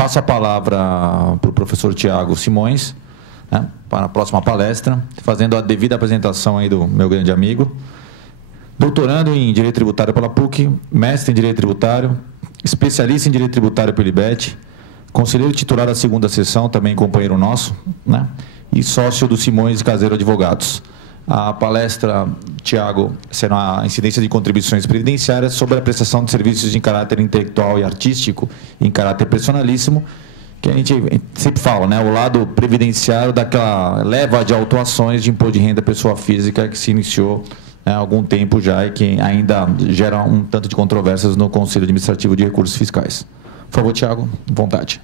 passo a palavra para o professor Tiago Simões, né, para a próxima palestra, fazendo a devida apresentação aí do meu grande amigo. Doutorando em Direito Tributário pela PUC, mestre em Direito Tributário, especialista em Direito Tributário pelo IBET, conselheiro titular da segunda sessão, também companheiro nosso, né, e sócio do Simões Caseiro Advogados. A palestra, Tiago, será a incidência de contribuições previdenciárias sobre a prestação de serviços em caráter intelectual e artístico, em caráter personalíssimo, que a gente sempre fala, né, o lado previdenciário daquela leva de autuações de imposto de renda pessoa física que se iniciou há algum tempo já e que ainda gera um tanto de controvérsias no Conselho Administrativo de Recursos Fiscais. Por favor, Tiago, vontade.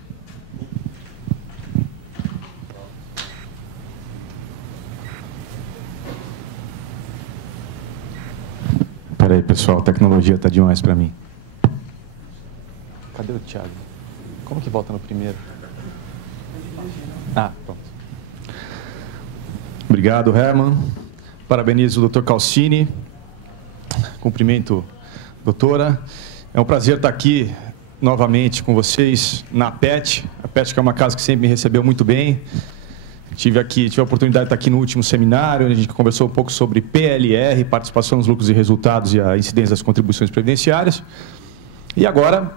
Espera aí, pessoal, a tecnologia está demais para mim. Cadê o Thiago? Como que volta no primeiro? Ah, pronto. Obrigado, Herman. Parabenizo o Dr. Calcini. Cumprimento, doutora. É um prazer estar aqui novamente com vocês na PET. A PET que é uma casa que sempre me recebeu muito bem. Tive a oportunidade de estar aqui no último seminário, onde a gente conversou um pouco sobre PLR, participação nos lucros e resultados e a incidência das contribuições previdenciárias. E agora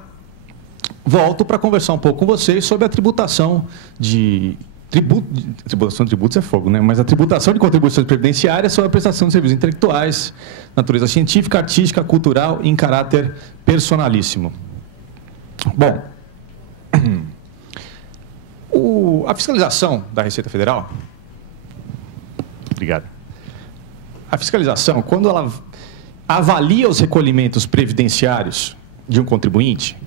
volto para conversar um pouco com vocês sobre a tributação de tributação de tributos é fogo, né? Mas a tributação de contribuições previdenciárias sobre a prestação de serviços intelectuais, natureza científica, artística, cultural e em caráter personalíssimo. Bom, a fiscalização da Receita Federal, obrigado. A fiscalização, quando ela avalia os recolhimentos previdenciários de um contribuinte,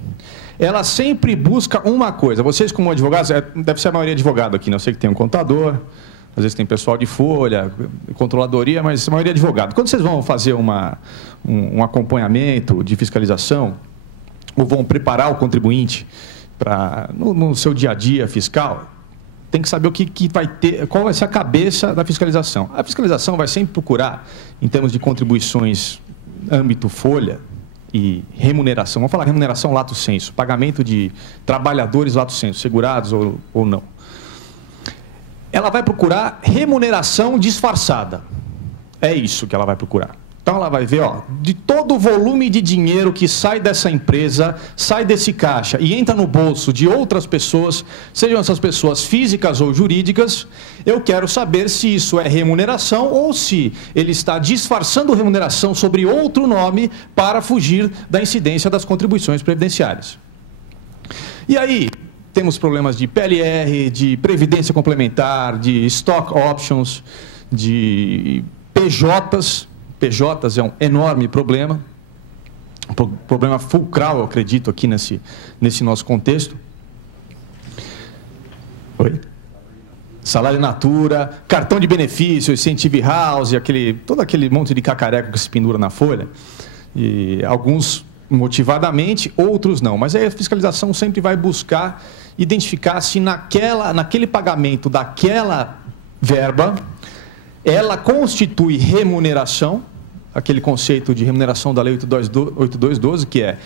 ela sempre busca uma coisa. Vocês, como advogados, deve ser a maioria advogado aqui, não sei que tem um contador, às vezes tem pessoal de folha, controladoria, mas a maioria é advogado. Quando vocês vão fazer um acompanhamento de fiscalização, ou vão preparar o contribuinte no seu dia a dia fiscal, tem que saber o que vai ter, qual vai ser a cabeça da fiscalização. A fiscalização vai sempre procurar, em termos de contribuições, âmbito folha e remuneração, vamos falar remuneração lato sensu, pagamento de trabalhadores lato sensu, segurados ou não. Ela vai procurar remuneração disfarçada. É isso que ela vai procurar. Então, ela vai ver, de todo o volume de dinheiro que sai dessa empresa, sai desse caixa e entra no bolso de outras pessoas, sejam essas pessoas físicas ou jurídicas, eu quero saber se isso é remuneração ou se ele está disfarçando remuneração sobre outro nome para fugir da incidência das contribuições previdenciárias. E aí, temos problemas de PLR, de previdência complementar, de stock options, de PJs. PJs é um enorme problema, problema fulcral, eu acredito, aqui nesse nosso contexto. Oi? Salário in natura, cartão de benefícios, incentive house, todo aquele monte de cacareco que se pendura na folha. E alguns motivadamente, outros não. Mas aí a fiscalização sempre vai buscar identificar se naquele pagamento daquela verba, ela constitui remuneração, aquele conceito de remuneração da Lei 8212, que é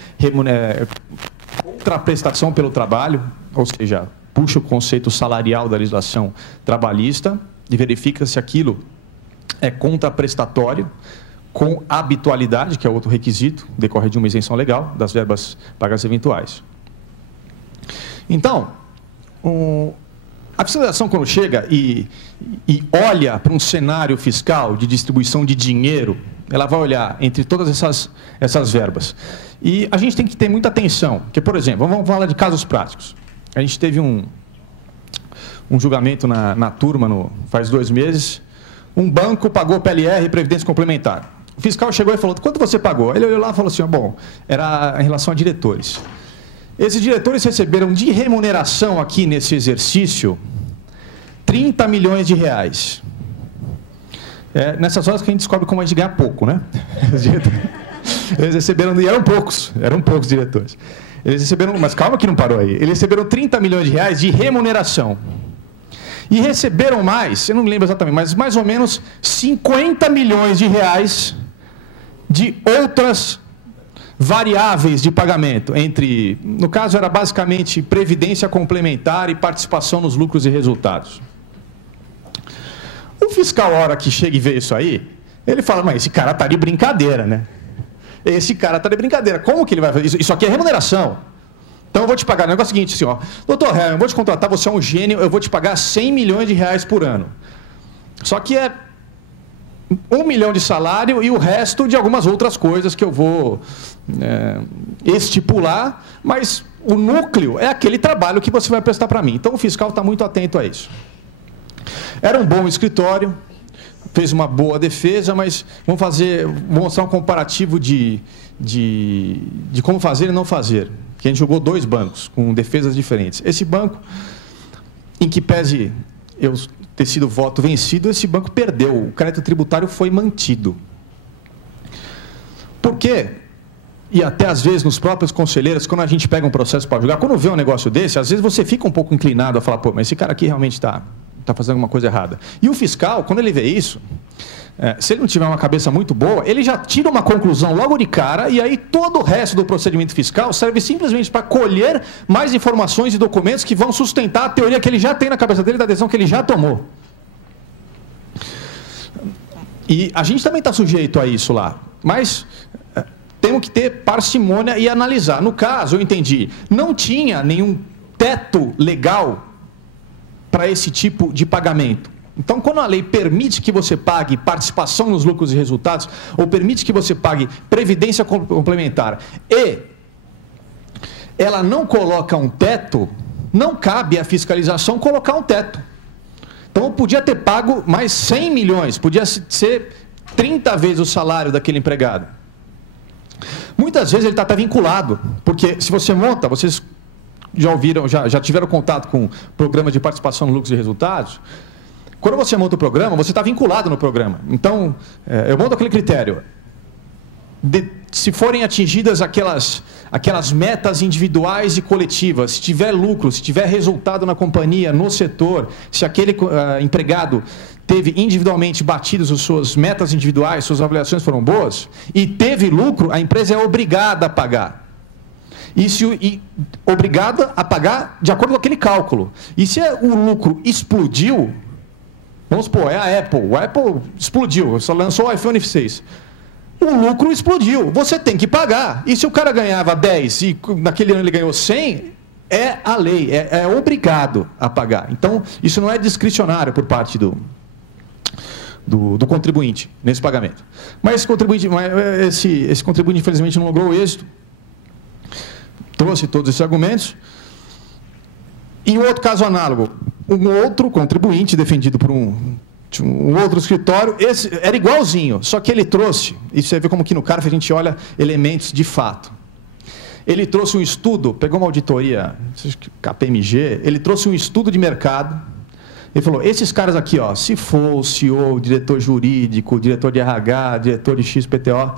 contraprestação pelo trabalho, ou seja, puxa o conceito salarial da legislação trabalhista e verifica se aquilo é contraprestatório com habitualidade, que é outro requisito, decorre de uma isenção legal das verbas pagas eventuais. Então, a fiscalização, quando chega e olha para um cenário fiscal de distribuição de dinheiro, ela vai olhar entre todas essas verbas. E a gente tem que ter muita atenção, porque, por exemplo, vamos falar de casos práticos. A gente teve um julgamento na turma faz 2 meses, um banco pagou PLR e Previdência Complementar. O fiscal chegou e falou, quanto você pagou? Ele olhou lá e falou assim, era em relação a diretores. Esses diretores receberam de remuneração aqui nesse exercício 30 milhões de reais. Nessas horas que a gente descobre como a gente ganha pouco, né? Eles receberam, e eram poucos diretores. Eles receberam, mas calma que não parou aí. Eles receberam 30 milhões de reais de remuneração. E receberam mais, eu não me lembro exatamente, mas mais ou menos 50 milhões de reais de outras variáveis de pagamento entre, no caso era basicamente previdência complementar e participação nos lucros e resultados. O fiscal, a hora que chega e vê isso aí, ele fala, mas esse cara está de brincadeira, né? Esse cara está de brincadeira. Como que ele vai fazer isso? Isso aqui é remuneração. Então eu vou te pagar. O negócio é o seguinte, assim, ó, doutor Helm, eu vou te contratar, você é um gênio, eu vou te pagar 100 milhões de reais por ano. Só que é 1 milhão de salário e o resto de algumas outras coisas que eu vou estipular, mas o núcleo é aquele trabalho que você vai prestar para mim. Então o fiscal está muito atento a isso. Era um bom escritório, fez uma boa defesa, mas vou mostrar um comparativo de como fazer e não fazer. Que a gente jogou 2 bancos com defesas diferentes. Esse banco, em que pese eu ter sido voto vencido, esse banco perdeu. O crédito tributário foi mantido. Por quê? E até às vezes nos próprios conselheiros, quando a gente pega um processo para julgar, quando vê um negócio desse, às vezes você fica um pouco inclinado a falar, pô, mas esse cara aqui realmente está fazendo alguma coisa errada. E o fiscal, quando ele vê isso, se ele não tiver uma cabeça muito boa, ele já tira uma conclusão logo de cara e aí todo o resto do procedimento fiscal serve simplesmente para colher mais informações e documentos que vão sustentar a teoria que ele já tem na cabeça dele da decisão que ele já tomou. E a gente também está sujeito a isso lá, mas temos que ter parcimônia e analisar. No caso, eu entendi, não tinha nenhum teto legal para esse tipo de pagamento. Então, quando a lei permite que você pague participação nos lucros e resultados, ou permite que você pague previdência complementar, e ela não coloca um teto, não cabe à fiscalização colocar um teto. Então, eu podia ter pago mais 100 milhões, podia ser 30 vezes o salário daquele empregado. Muitas vezes ele está vinculado, porque se você monta, vocês já ouviram, já tiveram contato com programas de participação nos lucros e resultados. Quando você monta o programa, você está vinculado no programa. Então, eu monto aquele critério. Se forem atingidas aquelas metas individuais e coletivas, se tiver lucro, se tiver resultado na companhia, no setor, se aquele empregado teve individualmente batidas as suas metas individuais, suas avaliações foram boas, e teve lucro, a empresa é obrigada a pagar. E obrigada a pagar de acordo com aquele cálculo. E se o lucro explodiu, vamos supor, é a Apple. A Apple explodiu, só lançou o iPhone 6. O lucro explodiu, você tem que pagar. E se o cara ganhava 10 e naquele ano ele ganhou 100, é a lei, é obrigado a pagar. Então, isso não é discricionário por parte do contribuinte nesse pagamento. Mas esse contribuinte, infelizmente, não logrou o êxito. Trouxe todos esses argumentos. E um outro caso análogo, um outro contribuinte defendido por um outro escritório, esse era igualzinho, só que ele trouxe, e você vê como que no CARF a gente olha elementos de fato. Ele trouxe um estudo, pegou uma auditoria, KPMG, ele trouxe um estudo de mercado, ele falou, esses caras aqui, ó, se for o CEO, o diretor jurídico, o diretor de RH, diretor de XPTO,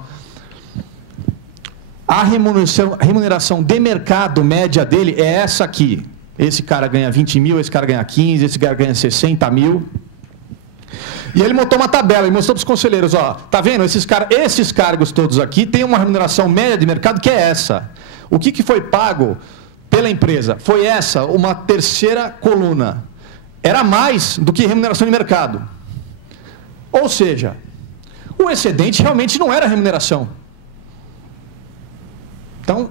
a remuneração de mercado média dele é essa aqui. Esse cara ganha 20 mil, esse cara ganha 15, esse cara ganha 60 mil. E ele montou uma tabela e mostrou para os conselheiros, ó, tá vendo? Esses cargos todos aqui têm uma remuneração média de mercado que é essa. O que foi pago pela empresa? Foi essa, uma terceira coluna. Era mais do que remuneração de mercado. Ou seja, o excedente realmente não era remuneração. Então,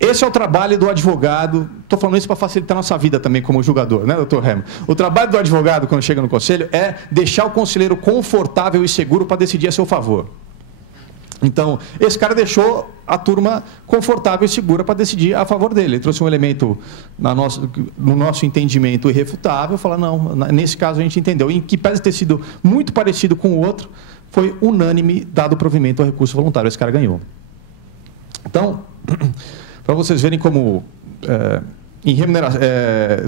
esse é o trabalho do advogado. Estou falando isso para facilitar a nossa vida também como julgador, né, doutor Helm? O trabalho do advogado, quando chega no conselho, é deixar o conselheiro confortável e seguro para decidir a seu favor. Então, esse cara deixou a turma confortável e segura para decidir a favor dele. Ele trouxe um elemento, no nosso entendimento, irrefutável, falar, não, nesse caso a gente entendeu. E que pese ter sido muito parecido com o outro, foi unânime dado o provimento ao recurso voluntário. Esse cara ganhou. Então, para vocês verem como, em remuneração,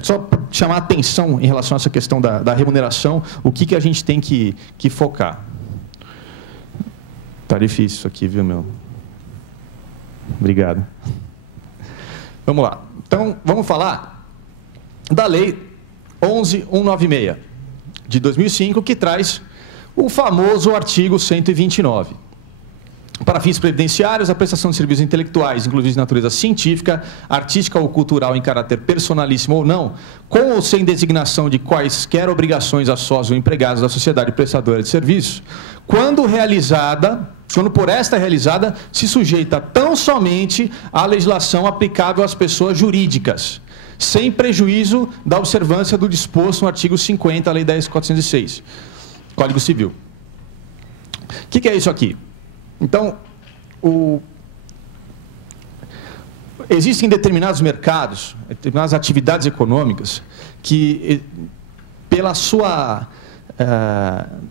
só chamar a atenção em relação a essa questão da remuneração, o que a gente tem que focar. Tá difícil isso aqui, viu, meu? Obrigado. Vamos lá. Então, vamos falar da Lei 11.196, de 2005, que traz o famoso artigo 129. para fins previdenciários, a prestação de serviços intelectuais, inclusive de natureza científica, artística ou cultural em caráter personalíssimo ou não, com ou sem designação de quaisquer obrigações a sós ou empregados da sociedade prestadora de serviços, quando por esta realizada, se sujeita tão somente à legislação aplicável às pessoas jurídicas, sem prejuízo da observância do disposto no artigo 50 da Lei 10.406, Código Civil. O que é isso aqui? Então, existem determinados mercados, determinadas atividades econômicas que, pela sua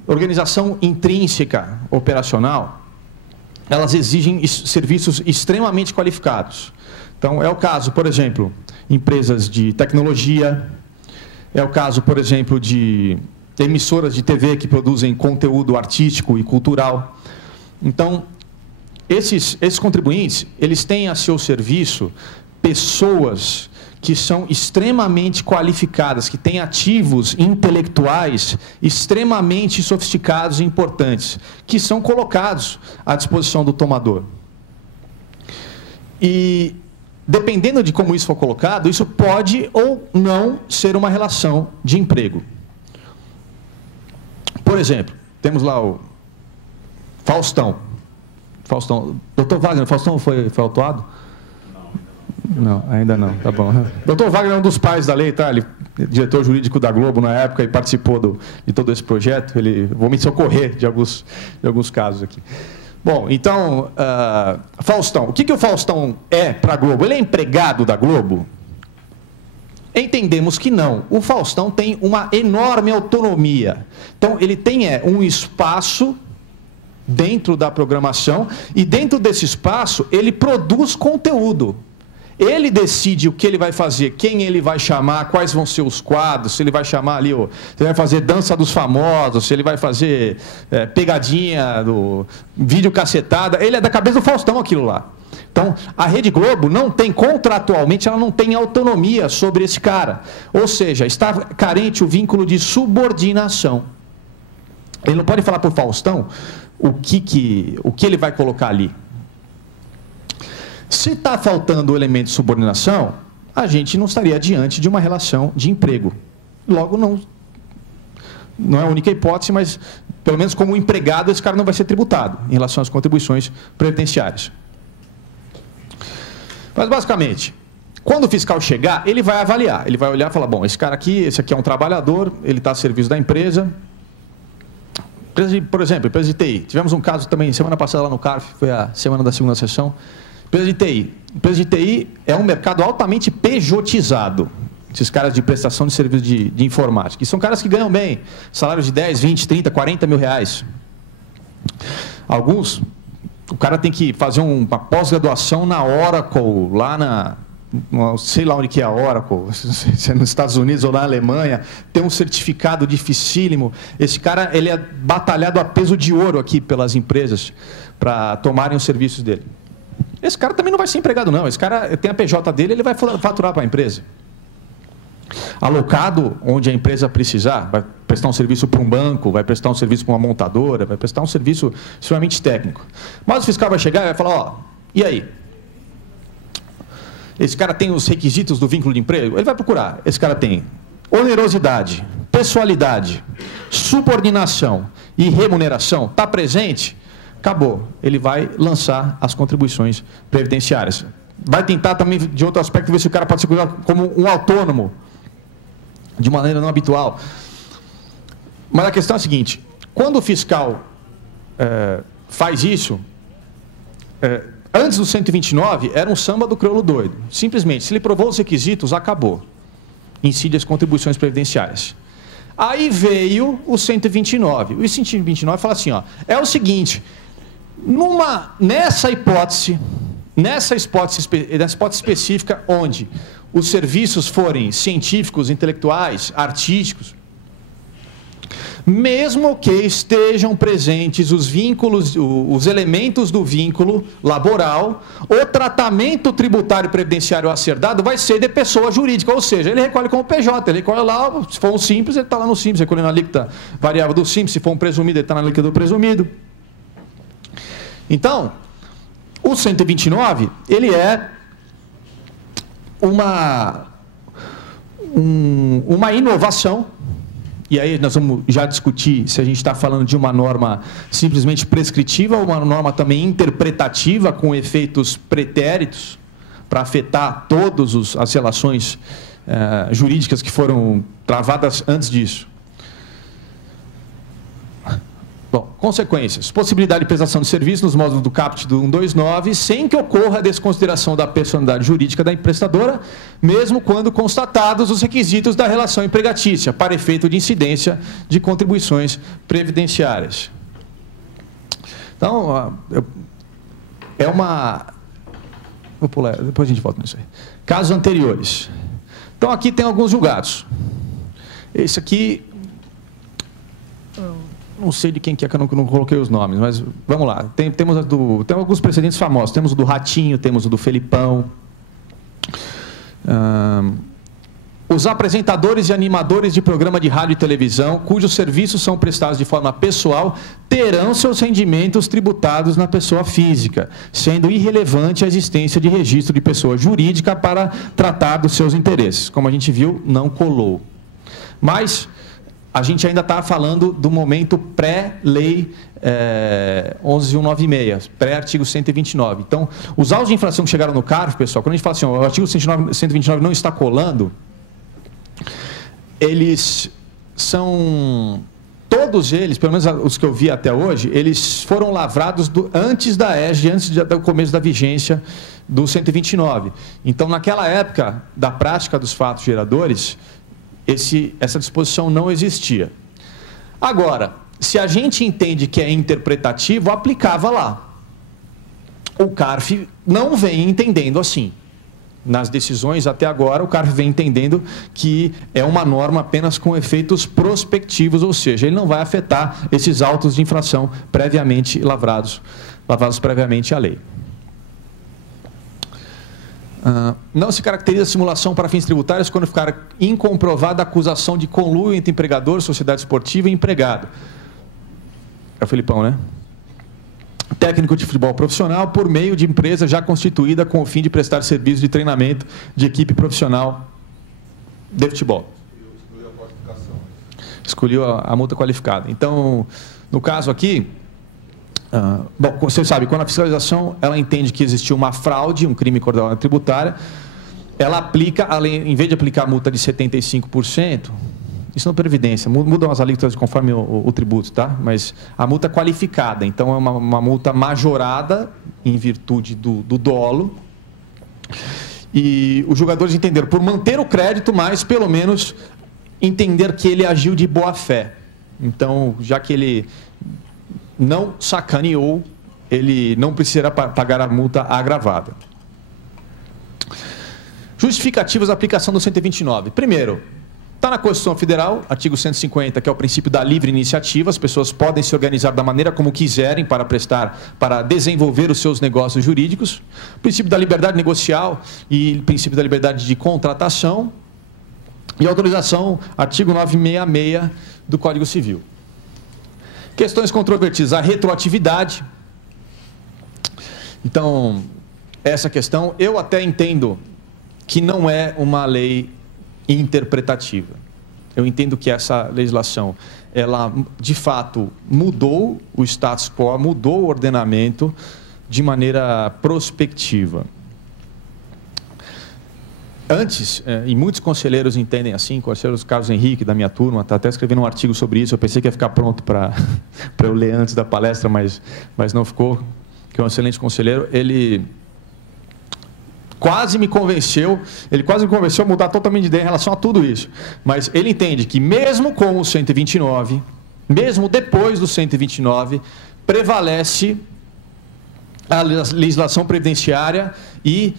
organização intrínseca operacional, elas exigem serviços extremamente qualificados. Então, é o caso, por exemplo, empresas de tecnologia, é o caso, por exemplo, de emissoras de TV que produzem conteúdo artístico e cultural. Então, esses contribuintes, eles têm a seu serviço pessoas que são extremamente qualificadas, que têm ativos intelectuais extremamente sofisticados e importantes, que são colocados à disposição do tomador. E, dependendo de como isso for colocado, isso pode ou não ser uma relação de emprego. Por exemplo, temos lá o Faustão. Doutor Wagner, Faustão foi autuado? Não, ainda não, tá bom. Doutor Wagner é um dos pais da lei, tá? Ele é diretor jurídico da Globo na época e participou de todo esse projeto. Vou me socorrer de alguns casos aqui. Bom, então, Faustão. O que o Faustão é para a Globo? Ele é empregado da Globo? Entendemos que não. O Faustão tem uma enorme autonomia. Então, ele tem um espaço dentro da programação e dentro desse espaço ele produz conteúdo. Ele decide o que ele vai fazer, quem ele vai chamar, quais vão ser os quadros, se ele vai chamar ali, se ele vai fazer dança dos famosos, se ele vai fazer pegadinha, do vídeo cacetada. Ele é da cabeça do Faustão aquilo lá. Então, a Rede Globo não tem, contratualmente, ela não tem autonomia sobre esse cara. Ou seja, está carente o vínculo de subordinação. Ele não pode falar para o Faustão o que ele vai colocar ali. Se está faltando o elemento de subordinação, a gente não estaria diante de uma relação de emprego. Logo, não é a única hipótese, mas, pelo menos como empregado, esse cara não vai ser tributado em relação às contribuições previdenciárias. Mas, basicamente, quando o fiscal chegar, ele vai avaliar. Ele vai olhar e falar, bom, esse aqui é um trabalhador, ele está a serviço da empresa. Por exemplo, empresa de TI. Tivemos um caso também, semana passada lá no CARF, foi a semana da segunda sessão. Empresa de TI. Empresa de TI é um mercado altamente pejotizado. Esses caras de prestação de serviço de informática. Que são caras que ganham bem. Salários de 10, 20, 30, 40 mil reais. Alguns, o cara tem que fazer uma pós-graduação na Oracle, lá sei lá onde que é a Oracle, se é nos Estados Unidos ou na Alemanha, tem um certificado dificílimo. Esse cara, ele é batalhado a peso de ouro aqui pelas empresas para tomarem os serviços dele. Esse cara também não vai ser empregado, não. Esse cara tem a PJ dele, ele vai faturar para a empresa. Alocado onde a empresa precisar, vai prestar um serviço para um banco, vai prestar um serviço para uma montadora, vai prestar um serviço extremamente técnico. Mas o fiscal vai chegar e vai falar, e aí? Esse cara tem os requisitos do vínculo de emprego? Ele vai procurar. Esse cara tem onerosidade, pessoalidade, subordinação e remuneração. Está presente? Acabou. Ele vai lançar as contribuições previdenciárias. Vai tentar também, de outro aspecto, ver se o cara pode ser considerado como um autônomo, de maneira não habitual. Mas a questão é a seguinte, quando o fiscal faz isso, antes do 129, era um samba do crioulo doido. Simplesmente, se ele provou os requisitos, acabou. Incide as contribuições previdenciárias. Aí veio o 129. O 129 fala assim, é o seguinte, nessa hipótese específica, onde os serviços forem científicos, intelectuais, artísticos, mesmo que estejam presentes os vínculos, os elementos do vínculo laboral, o tratamento tributário previdenciário a ser dado vai ser de pessoa jurídica, ou seja, ele recolhe como PJ, ele recolhe lá, se for um simples, ele está lá no simples, recolhendo a alíquota variável do simples, se for um presumido, ele está na alíquota do presumido. Então, o 129, ele é uma inovação, e aí nós vamos já discutir se a gente está falando de uma norma simplesmente prescritiva ou uma norma também interpretativa com efeitos pretéritos para afetar todas as relações jurídicas que foram travadas antes disso. Bom, consequências. Possibilidade de prestação de serviço nos modos do caput do 129, sem que ocorra a desconsideração da personalidade jurídica da emprestadora, mesmo quando constatados os requisitos da relação empregatícia, para efeito de incidência de contribuições previdenciárias. Então, é uma... Vou pular, depois a gente volta nisso aí. Casos anteriores. Então, aqui tem alguns julgados. Esse aqui... Não sei de quem que é, que eu não coloquei os nomes, mas vamos lá. Tem alguns precedentes famosos. Temos o do Ratinho, temos o do Felipão. Os apresentadores e animadores de programa de rádio e televisão, cujos serviços são prestados de forma pessoal, terão seus rendimentos tributados na pessoa física, sendo irrelevante a existência de registro de pessoa jurídica para tratar dos seus interesses. Como a gente viu, não colou. Mas... a gente ainda está falando do momento pré-lei 11.196, pré-artigo 129. Então, os autos de infração que chegaram no CARF, pessoal, quando a gente fala assim, o artigo 129 não está colando, eles são, todos eles, pelo menos os que eu vi até hoje, eles foram lavrados antes da ESG, antes do começo da vigência do 129. Então, naquela época da prática dos fatos geradores, essa disposição não existia. Agora, se a gente entende que é interpretativo, aplicava lá. O CARF não vem entendendo assim. Nas decisões até agora, o CARF vem entendendo que é uma norma apenas com efeitos prospectivos, ou seja, ele não vai afetar esses autos de infração previamente lavrados previamente à lei. Não se caracteriza a simulação para fins tributários quando ficar incomprovada a acusação de conluio entre empregador, sociedade esportiva e empregado. É o Felipão, né? Técnico de futebol profissional por meio de empresa já constituída com o fim de prestar serviço de treinamento de equipe profissional de futebol. Excluiu a qualificação. Excluiu a multa qualificada. Então, no caso aqui... bom, você sabe, quando a fiscalização ela entende que existiu uma fraude, um crime contra a ordem tributária, ela aplica, em vez de aplicar a multa de 75%, isso não é previdência, mudam as alíquotas conforme o tributo, tá? Mas a multa qualificada, então é uma multa majorada em virtude do dolo, e os julgadores entenderam por manter o crédito, mas pelo menos entender que ele agiu de boa fé. Então, já que ele não sacaneou, ele não precisará pagar a multa agravada. Justificativas da aplicação do 129. Primeiro, está na Constituição Federal, artigo 150, que é o princípio da livre iniciativa. As pessoas podem se organizar da maneira como quiserem para desenvolver os seus negócios jurídicos. O princípio da liberdade negocial e o princípio da liberdade de contratação. E autorização, artigo 966 do Código Civil. Questões controvertidas, a retroatividade. Então, essa questão, eu até entendo que não é uma lei interpretativa. Eu entendo que essa legislação, ela, de fato, mudou o status quo, mudou o ordenamento de maneira prospectiva. Antes, e muitos conselheiros entendem assim, conselheiros Carlos Henrique, da minha turma, está até escrevendo um artigo sobre isso, eu pensei que ia ficar pronto para eu ler antes da palestra, mas não ficou, que é um excelente conselheiro, ele quase me convenceu a mudar totalmente de ideia em relação a tudo isso, mas ele entende que mesmo com o 129, mesmo depois do 129, prevalece a legislação previdenciária e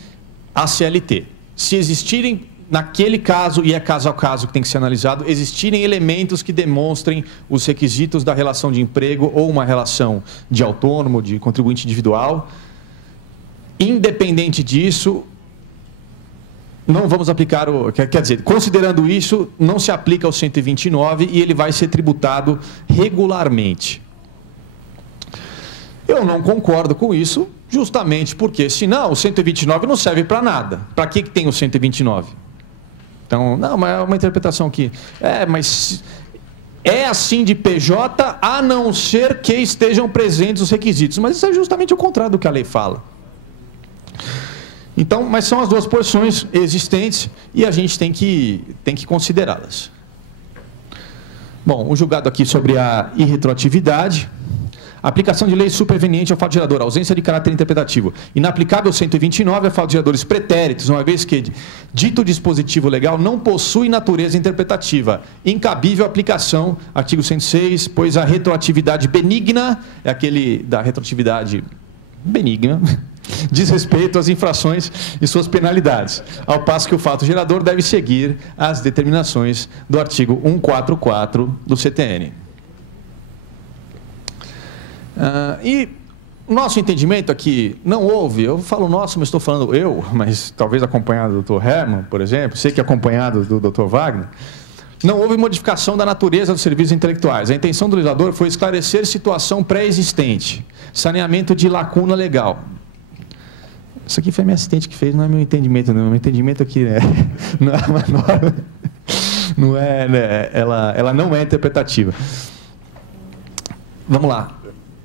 a CLT. Se existirem, naquele caso, e é caso a caso que tem que ser analisado, existirem elementos que demonstrem os requisitos da relação de emprego ou uma relação de autônomo, de contribuinte individual, independente disso, não vamos aplicar quer dizer, considerando isso, não se aplica o 129 e ele vai ser tributado regularmente. Eu não concordo com isso, justamente porque, senão, o 129 não serve para nada. Para que tem o 129? Então, não, mas é uma interpretação que... mas é assim de PJ, a não ser que estejam presentes os requisitos. Mas isso é justamente o contrário do que a lei fala. Então, mas são as duas posições existentes e a gente tem que considerá-las. Bom, o julgado aqui sobre a irretroatividade. Aplicação de lei superveniente ao fato gerador, ausência de caráter interpretativo. Inaplicável 129 a fato geradores pretéritos, uma vez que dito dispositivo legal não possui natureza interpretativa. Incabível aplicação, artigo 106, pois a retroatividade benigna, é aquele da retroatividade benigna, diz respeito às infrações e suas penalidades, ao passo que o fato gerador deve seguir as determinações do artigo 144 do CTN. E nosso entendimento aqui, não houve, eu falo nosso, mas estou falando eu, mas talvez acompanhado do Dr. Hermann, por exemplo, sei que acompanhado do Dr. Wagner, não houve modificação da natureza dos serviços intelectuais. A intenção do legislador foi esclarecer situação pré-existente, saneamento de lacuna legal. Isso aqui foi minha assistente que fez, não é meu entendimento, não. Meu entendimento aqui não é uma norma, não é, né, ela não é interpretativa. Vamos lá.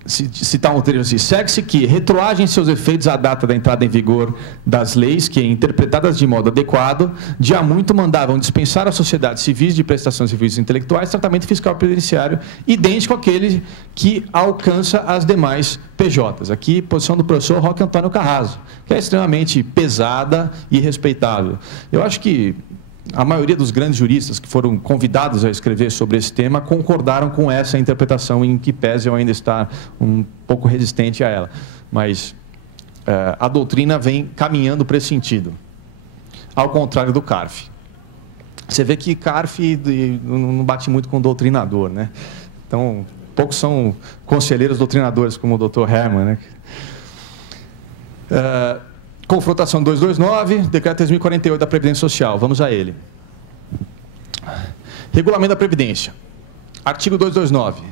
Citar um trecho assim: segue-se que retroagem seus efeitos à data da entrada em vigor das leis que, interpretadas de modo adequado, de há muito mandavam dispensar às sociedades civis de prestação de serviços intelectuais tratamento fiscal previdenciário idêntico àquele que alcança as demais PJs. Aqui, posição do professor Roque Antônio Carrasco, que é extremamente pesada e respeitável. Eu acho que a maioria dos grandes juristas que foram convidados a escrever sobre esse tema concordaram com essa interpretação, em que pese eu ainda estar um pouco resistente a ela. Mas a doutrina vem caminhando para esse sentido, ao contrário do CARF. Você vê que CARF não bate muito com o doutrinador, né? Então, poucos são conselheiros doutrinadores, como o Dr. Hermann, né? Confrontação 229, decreto 3.048 da Previdência Social. Vamos a ele. Regulamento da Previdência. Artigo 229.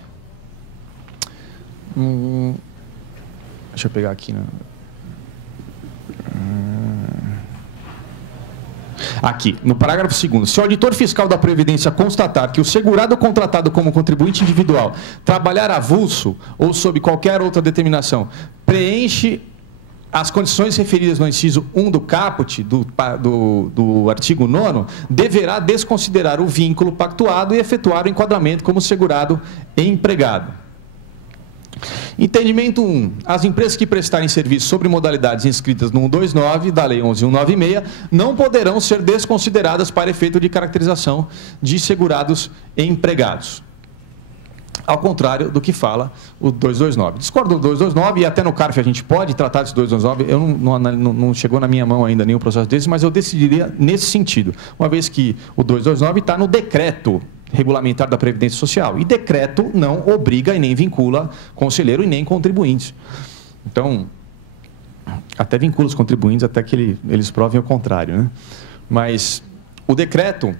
Deixa eu pegar aqui. Aqui, no parágrafo 2º. Se o auditor fiscal da Previdência constatar que o segurado contratado como contribuinte individual trabalhar avulso ou sob qualquer outra determinação preenche as condições referidas no inciso 1 do caput, do artigo 9º, deverá desconsiderar o vínculo pactuado e efetuar o enquadramento como segurado empregado. Entendimento 1. As empresas que prestarem serviço sobre modalidades inscritas no 129 da Lei 11.196 não poderão ser desconsideradas para efeito de caracterização de segurados empregados. Ao contrário do que fala o 229. Discordo do 229, e até no CARF a gente pode tratar desse 229, não chegou na minha mão ainda nenhum processo desse, mas eu decidiria nesse sentido, uma vez que o 229 está no decreto regulamentar da Previdência Social, e decreto não obriga e nem vincula conselheiro e nem contribuintes. Então, até vincula os contribuintes até que eles provem o contrário, né? Mas o decreto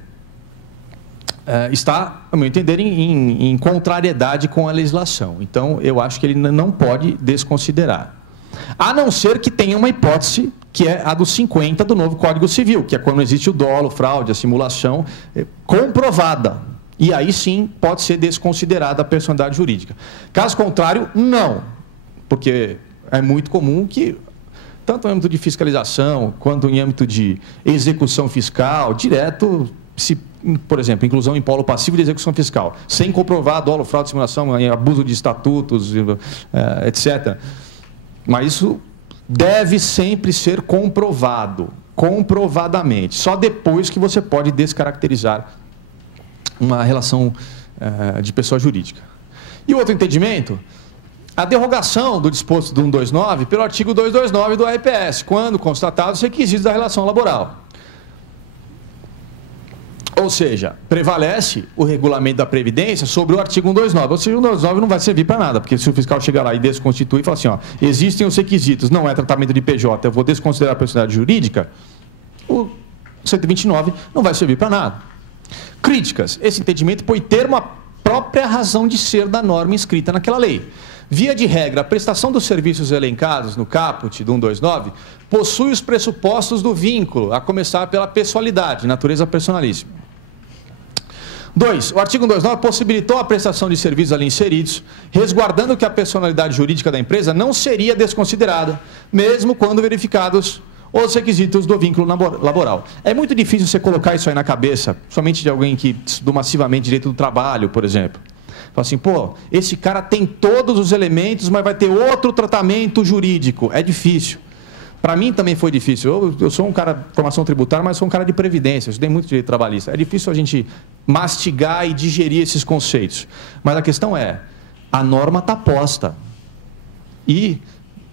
está, a meu entender, em contrariedade com a legislação. Então, eu acho que ele não pode desconsiderar. A não ser que tenha uma hipótese, que é a dos 50 do novo Código Civil, que é quando existe o dolo, fraude, a simulação comprovada. E aí sim pode ser desconsiderada a personalidade jurídica. Caso contrário, não. Porque é muito comum que, tanto em âmbito de fiscalização, quanto em âmbito de execução fiscal, direto, por exemplo, inclusão em polo passivo de execução fiscal, sem comprovar dolo, fraude, simulação, abuso de estatutos, etc. Mas isso deve sempre ser comprovado, comprovadamente. Só depois que você pode descaracterizar uma relação de pessoa jurídica. E o outro entendimento, a derrogação do disposto do 129 pelo artigo 229 do AEPS, quando constatados os requisitos da relação laboral. Ou seja, prevalece o regulamento da Previdência sobre o artigo 129. Ou seja, o 129 não vai servir para nada, porque se o fiscal chegar lá e desconstituir e falar assim, ó, existem os requisitos, não é tratamento de PJ, eu vou desconsiderar a personalidade jurídica, o 129 não vai servir para nada. Críticas. Esse entendimento põe termo à própria razão de ser da norma inscrita naquela lei. Via de regra, a prestação dos serviços elencados no caput do 129 possui os pressupostos do vínculo, a começar pela pessoalidade, natureza personalíssima. 2. O artigo 129 possibilitou a prestação de serviços ali inseridos, resguardando que a personalidade jurídica da empresa não seria desconsiderada, mesmo quando verificados os requisitos do vínculo laboral. É muito difícil você colocar isso aí na cabeça, somente de alguém que estudou massivamente direito do trabalho, por exemplo. Fala assim, pô, esse cara tem todos os elementos, mas vai ter outro tratamento jurídico. É difícil. Para mim também foi difícil. Eu sou um cara de formação tributária, mas sou um cara de previdência, eu estudei muito direito trabalhista. É difícil a gente mastigar e digerir esses conceitos. Mas a questão é, a norma está posta. E,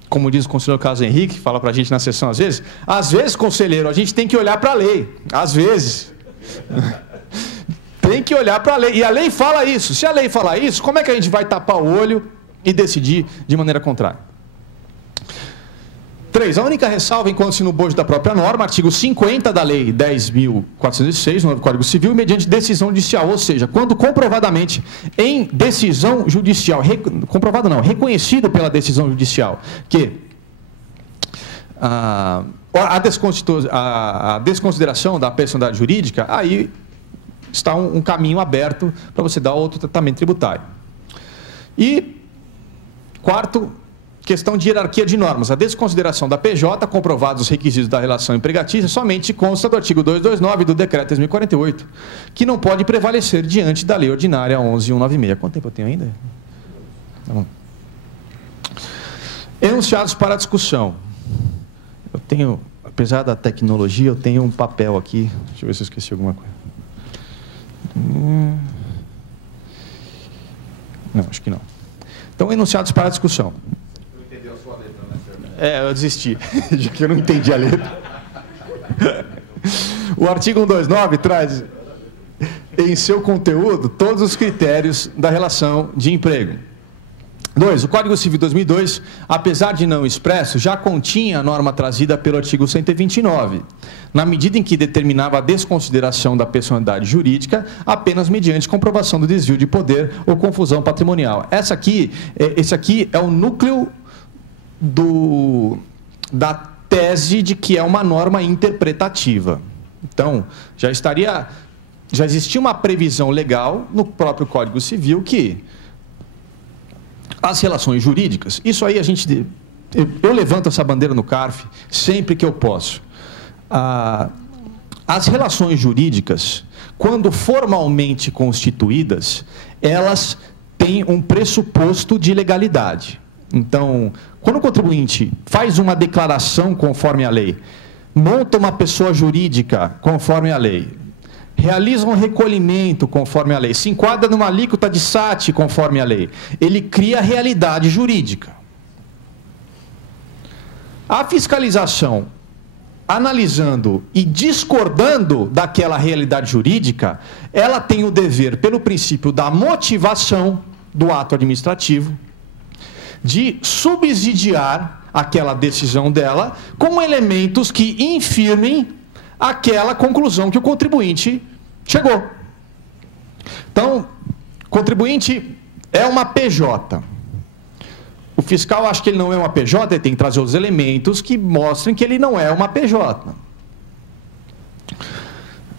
como diz o conselheiro Carlos Henrique, fala para a gente na sessão às vezes, conselheiro, a gente tem que olhar para a lei. Às vezes. Tem que olhar para a lei. E a lei fala isso. Se a lei falar isso, como é que a gente vai tapar o olho e decidir de maneira contrária? 3. A única ressalva encontra-se no bojo da própria norma, artigo 50 da Lei 10.406, no novo Código Civil, mediante decisão judicial, ou seja, quando comprovadamente em decisão judicial, comprovado não, reconhecido pela decisão judicial, que a desconsideração da personalidade jurídica, aí está um caminho aberto para você dar outro tratamento tributário. E, 4, questão de hierarquia de normas. A desconsideração da PJ, comprovados os requisitos da relação empregatícia, somente consta do artigo 229 do Decreto 3048, que não pode prevalecer diante da Lei Ordinária 11.196. Quanto tempo eu tenho ainda? Tá bom. Enunciados para a discussão. Eu tenho, apesar da tecnologia, eu tenho um papel aqui. Deixa eu ver se eu esqueci alguma coisa. Não, acho que não. Então, enunciados para a discussão. Eu desisti, já que eu não entendi a letra. O artigo 129 traz em seu conteúdo todos os critérios da relação de emprego. 2. O Código Civil 2002, apesar de não expresso, já continha a norma trazida pelo artigo 129, na medida em que determinava a desconsideração da personalidade jurídica apenas mediante comprovação do desvio de poder ou confusão patrimonial. Esse aqui é o núcleo da tese de que é uma norma interpretativa. Então, já existia uma previsão legal no próprio Código Civil que as relações jurídicas, isso aí eu levanto essa bandeira no CARF sempre que eu posso. As relações jurídicas, quando formalmente constituídas, elas têm um pressuposto de legalidade. Então, quando o contribuinte faz uma declaração conforme a lei, monta uma pessoa jurídica conforme a lei, realiza um recolhimento conforme a lei, se enquadra numa alíquota de SAT conforme a lei, ele cria realidade jurídica. A fiscalização, analisando e discordando daquela realidade jurídica, ela tem o dever, pelo princípio da motivação do ato administrativo, de subsidiar aquela decisão dela com elementos que infirmem aquela conclusão que o contribuinte chegou. Então, o contribuinte é uma PJ. O fiscal acha que ele não é uma PJ, ele tem que trazer os elementos que mostrem que ele não é uma PJ.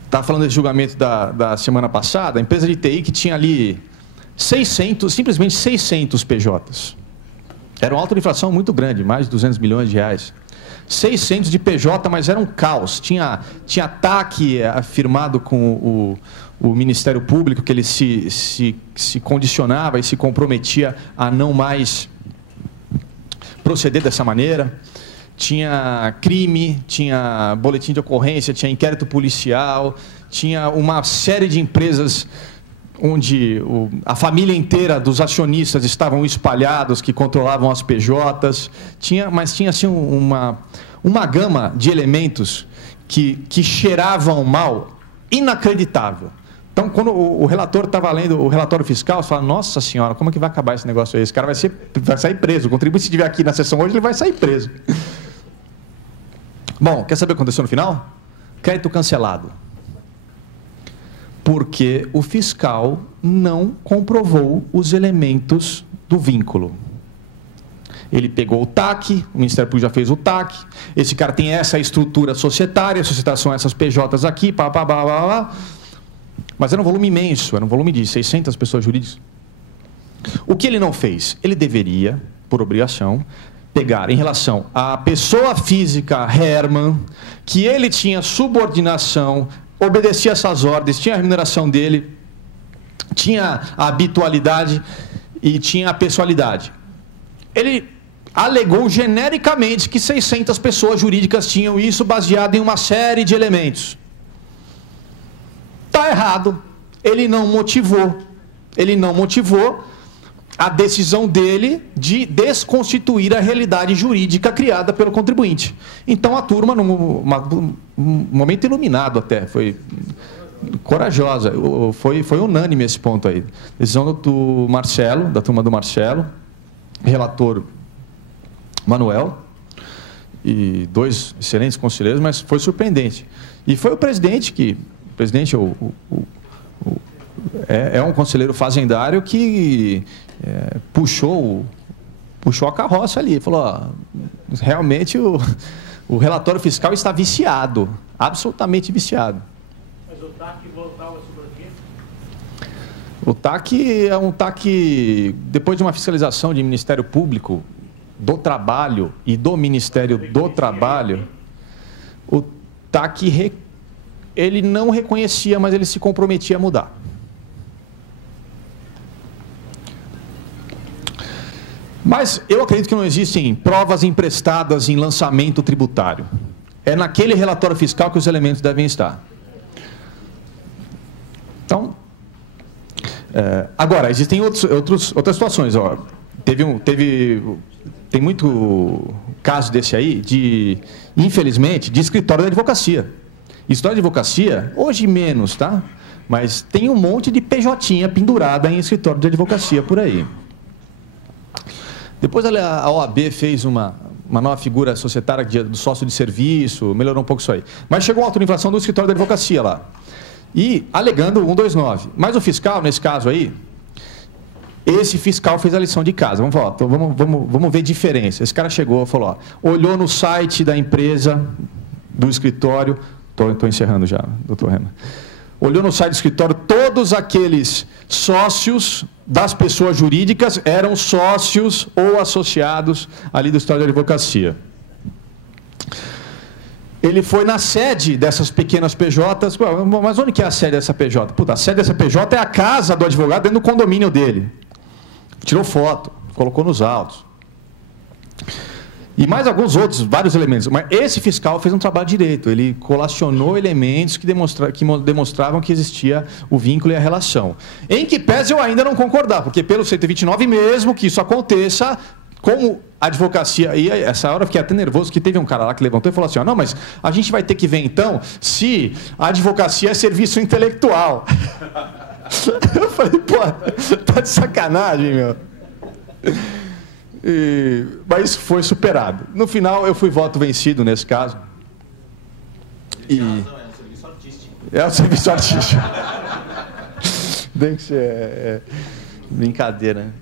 Estava falando desse julgamento da semana passada, a empresa de TI que tinha ali simplesmente 600 PJs. Era uma alta inflação muito grande, mais de 200 milhões de reais. 600 de PJ, mas era um caos. Tinha ataque afirmado com o Ministério Público, que ele se condicionava e se comprometia a não mais proceder dessa maneira. Tinha crime, tinha boletim de ocorrência, tinha inquérito policial, tinha uma série de empresas onde a família inteira dos acionistas estavam espalhados, que controlavam as PJs, mas tinha assim, uma gama de elementos que cheiravam mal inacreditável. Então, quando o relator estava lendo o relatório fiscal, você fala, nossa senhora, como é que vai acabar esse negócio aí? Esse cara vai sair preso. O contribuinte, se estiver aqui na sessão hoje, ele vai sair preso. Bom, quer saber o que aconteceu no final? Crédito cancelado. Porque o fiscal não comprovou os elementos do vínculo. Ele pegou o TAC, o Ministério Público já fez o TAC, esse cara tem essa estrutura societária, a sociedade são essas PJs aqui, mas era um volume imenso, era um volume de 600 pessoas jurídicas. O que ele não fez? Ele deveria, por obrigação, pegar em relação à pessoa física Herman, que ele tinha subordinação, obedecia essas ordens, tinha a remuneração dele, tinha a habitualidade e tinha a pessoalidade. Ele alegou genericamente que 600 pessoas jurídicas tinham isso baseado em uma série de elementos. Está errado. Ele não motivou a decisão dele de desconstituir a realidade jurídica criada pelo contribuinte. Então a turma, num momento iluminado até, foi corajosa, foi unânime esse ponto aí. Decisão do Marcelo, da turma do Marcelo, relator Manuel, e 2 excelentes conselheiros, mas foi surpreendente. E foi o presidente que... O presidente é um conselheiro fazendário que puxou a carroça ali. Falou, ó, realmente o relatório fiscal está viciado, absolutamente viciado. Mas o TAC voltava sobre o quê? O TAC é um TAC, depois de uma fiscalização de Ministério Público, do Trabalho e do Ministério do Trabalho, o TAC ele não reconhecia, mas ele se comprometia a mudar. Mas eu acredito que não existem provas emprestadas em lançamento tributário. É naquele relatório fiscal que os elementos devem estar. Então, agora, existem outras situações. Ó. Tem muito caso desse aí, infelizmente, de escritório da advocacia. Escritório de advocacia, hoje menos, tá? Mas tem um monte de PJ pendurada em escritório de advocacia por aí. Depois a OAB fez uma nova figura societária do sócio de serviço, melhorou um pouco isso aí. Mas chegou uma auto-infração do escritório da advocacia lá. E alegando 129. Mas o fiscal, nesse caso aí, esse fiscal fez a lição de casa. Vamos falar, então vamos ver diferença. Esse cara chegou e falou, ó, olhou no site da empresa, do escritório, estou encerrando já, doutor Rema. Olhou no site do escritório, todos aqueles sócios das pessoas jurídicas eram sócios ou associados ali do escritório de advocacia. Ele foi na sede dessas pequenas PJs, mas onde que é a sede dessa PJ? Puta, a sede dessa PJ é a casa do advogado dentro do condomínio dele. Tirou foto, colocou nos autos. E mais alguns outros, vários elementos. Mas esse fiscal fez um trabalho direito. Ele colacionou elementos que demonstravam que existia o vínculo e a relação. Em que pese eu ainda não concordar, porque pelo 129 mesmo que isso aconteça, como a advocacia... E essa hora eu fiquei até nervoso, que teve um cara lá que levantou e falou assim, ó, não, mas a gente vai ter que ver então se a advocacia é serviço intelectual. Eu falei, pô, tá de sacanagem, meu. Mas isso foi superado. No final, eu fui voto vencido nesse caso. É um serviço artístico. É um serviço artístico. Tem que ser brincadeira, né?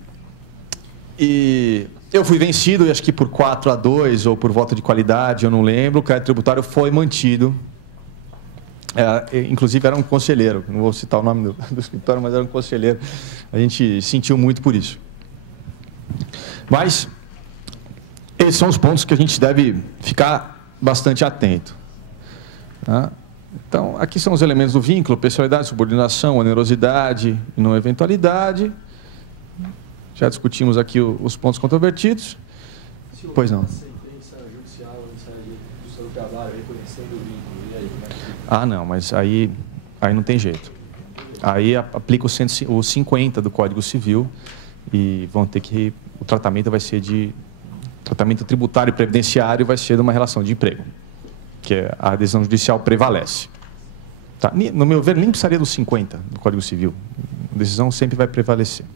E eu fui vencido, acho que por 4-2 ou por voto de qualidade, eu não lembro. O crédito tributário foi mantido. Inclusive, era um conselheiro. Não vou citar o nome do escritório, mas era um conselheiro. A gente sentiu muito por isso. Mas esses são os pontos que a gente deve ficar bastante atento. Tá? Então, aqui são os elementos do vínculo: pessoalidade, subordinação, onerosidade e não eventualidade. Já discutimos aqui os pontos controvertidos. Pois não. Sentença judicial do trabalho reconhecendo o vínculo, e aí? Ah, não, mas aí não tem jeito. Aí aplica o 50 do Código Civil e vão ter que... O tratamento vai ser tratamento tributário e previdenciário vai ser de uma relação de emprego, que a decisão judicial prevalece. Tá? No meu ver, nem precisaria do 50 do Código Civil. A decisão sempre vai prevalecer.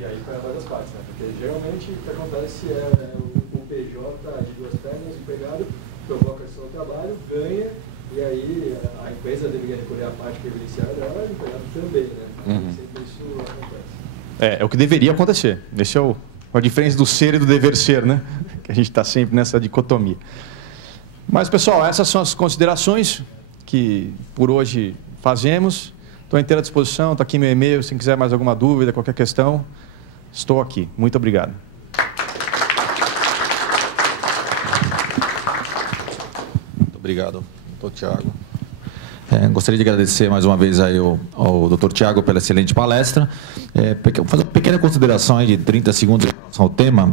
E aí para várias partes, né? Porque geralmente o que acontece é o PJ de duas pernas, o empregado provoca o seu trabalho, ganha, e aí a empresa deveria recolher a parte previdenciária dela e o empregado também, né? Sempre isso acontece. É o que deveria acontecer. Esse é o Com a diferença do ser e do dever ser, né? Que a gente está sempre nessa dicotomia. Mas, pessoal, essas são as considerações que por hoje fazemos. Estou à inteira disposição, está aqui meu e-mail, se quiser mais alguma dúvida, qualquer questão, estou aqui. Muito obrigado. Muito obrigado, doutor Tiago. Gostaria de agradecer mais uma vez aí ao doutor Tiago pela excelente palestra. Vou fazer uma pequena consideração aí de 30 segundos em relação ao tema.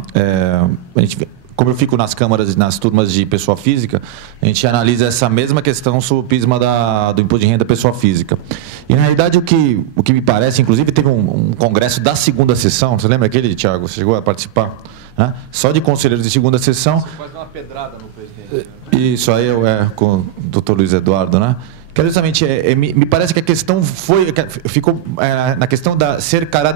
Como eu fico nas câmaras, nas turmas de pessoa física, a gente analisa essa mesma questão sob o prisma do imposto de renda pessoa física. E, na realidade, o que me parece, inclusive, teve um congresso da segunda sessão, você lembra aquele, Tiago? Você chegou a participar? Né? Só de conselheiros de segunda sessão. Você faz uma pedrada no presidente. Isso aí com o doutor Luiz Eduardo, né? Que justamente me parece que a questão ficou na questão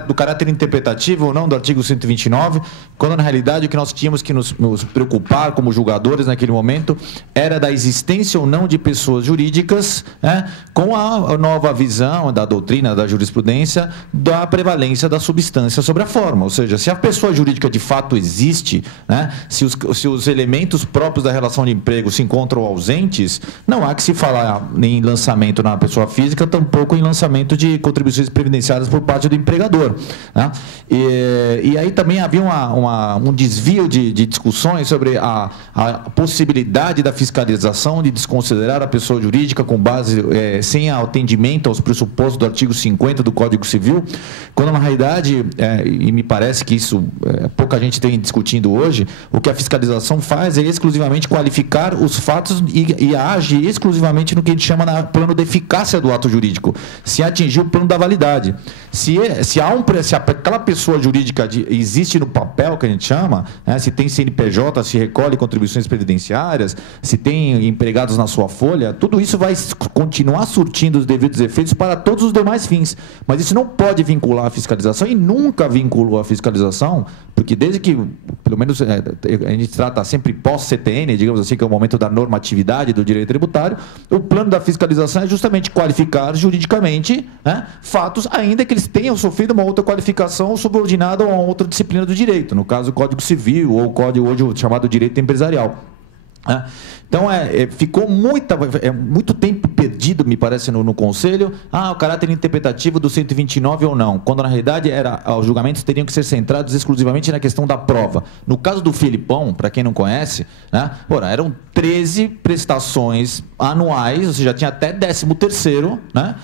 do caráter interpretativo ou não do artigo 129, quando na realidade o que nós tínhamos que nos preocupar como julgadores naquele momento era da existência ou não de pessoas jurídicas, né, com a nova visão da doutrina, da jurisprudência, da prevalência da substância sobre a forma. Ou seja, se a pessoa jurídica de fato existe, né, se os elementos próprios da relação de emprego se encontram ausentes, não há que se falar em lançamento na pessoa física, tampouco em lançamento de contribuições previdenciárias por parte do empregador, né? E aí também havia um desvio de discussões sobre a possibilidade da fiscalização de desconsiderar a pessoa jurídica com base sem atendimento aos pressupostos do artigo 50 do Código Civil, quando na realidade, e me parece que isso pouca gente tem discutindo hoje, o que a fiscalização faz é exclusivamente qualificar os fatos e age exclusivamente no que a gente chama plano de eficácia do ato jurídico, se atingir o plano da validade. Se aquela pessoa jurídica existe no papel, que a gente chama, né, se tem CNPJ, se recolhe contribuições previdenciárias, se tem empregados na sua folha, tudo isso vai continuar surtindo os devidos efeitos para todos os demais fins. Mas isso não pode vincular a fiscalização e nunca vinculou a fiscalização, porque desde que, pelo menos, a gente trata sempre pós-CTN, digamos assim, que é o momento da normatividade do direito tributário, o plano da fiscalização é justamente qualificar juridicamente, né, fatos, ainda que eles tenham sofrido uma outra qualificação subordinada a uma outra disciplina do direito, no caso o Código Civil ou o Código hoje chamado Direito Empresarial. Então, ficou muito tempo perdido, me parece, no Conselho, o caráter interpretativo do 129 ou não, quando, na realidade, os julgamentos teriam que ser centrados exclusivamente na questão da prova. No caso do Filipão, para quem não conhece, né, eram 13 prestações anuais, ou seja, tinha até 13º, né?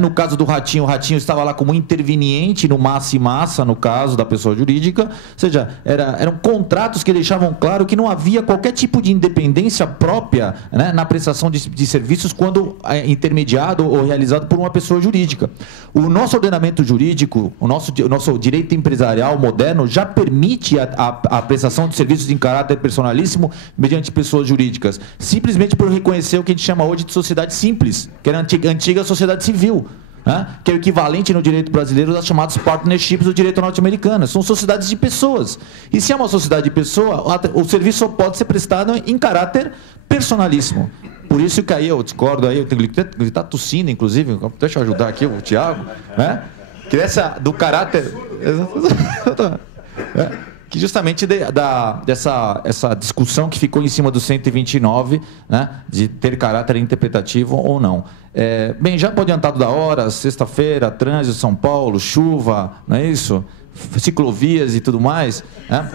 No caso do Ratinho, o Ratinho estava lá como interveniente no massa e massa, no caso da pessoa jurídica, ou seja, eram contratos que deixavam claro que não havia qualquer tipo de independência própria, né, na prestação de serviços quando intermediado ou realizado por uma pessoa jurídica. O nosso ordenamento jurídico, o nosso direito empresarial moderno já permite a prestação de serviços em caráter personalíssimo mediante pessoas jurídicas, simplesmente por reconhecer o que a gente chama hoje de sociedade simples, que era a antiga sociedade civil, né? Que é o equivalente no direito brasileiro das chamadas partnerships do direito norte-americano. São sociedades de pessoas. E se é uma sociedade de pessoa, o serviço só pode ser prestado em caráter personalíssimo. Por isso que aí eu discordo, aí eu tenho que ele está tossindo, inclusive, deixa eu ajudar aqui o Tiago, né? Que do caráter... que justamente essa discussão que ficou em cima do 129, né, de ter caráter interpretativo ou não. Bem, já pode adiantado da hora, sexta-feira, trânsito, São Paulo, chuva, não é isso? Ciclovias e tudo mais, né?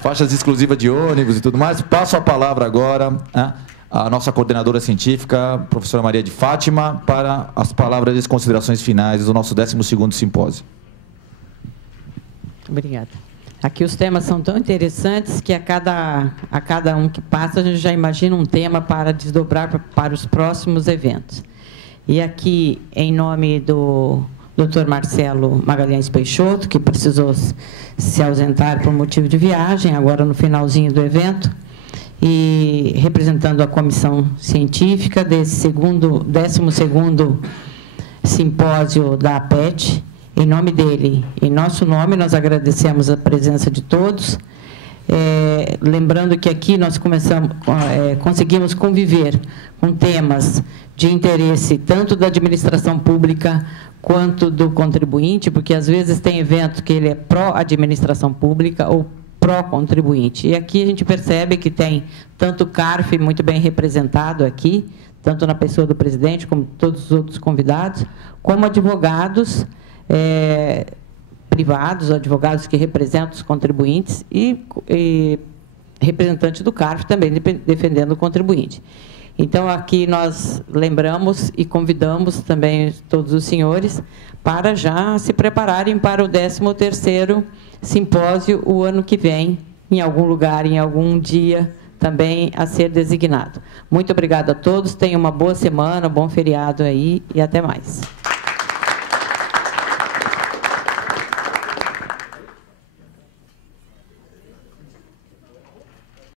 Faixas exclusivas de ônibus e tudo mais. Passo a palavra agora, né, à nossa coordenadora científica, professora Maria de Fátima, para as palavras e as considerações finais do nosso 12º simpósio. Obrigada. Aqui os temas são tão interessantes que a cada um que passa, a gente já imagina um tema para desdobrar para os próximos eventos. E aqui, em nome do Dr. Marcelo Magalhães Peixoto, que precisou se ausentar por motivo de viagem, agora no finalzinho do evento, e representando a comissão científica desse 12º simpósio da APET, em nome dele, em nosso nome, nós agradecemos a presença de todos. Lembrando que aqui nós conseguimos conviver com temas de interesse tanto da administração pública quanto do contribuinte, porque às vezes tem evento que ele é pró-administração pública ou pró-contribuinte. E aqui a gente percebe que tem tanto o CARF muito bem representado aqui, tanto na pessoa do presidente, como todos os outros convidados, como advogados privados, advogados que representam os contribuintes e representante do CARF também defendendo o contribuinte. Então, aqui nós lembramos e convidamos também todos os senhores para já se prepararem para o 13º simpósio o ano que vem, em algum lugar, em algum dia também a ser designado. Muito obrigada a todos, tenham uma boa semana, bom feriado aí e até mais.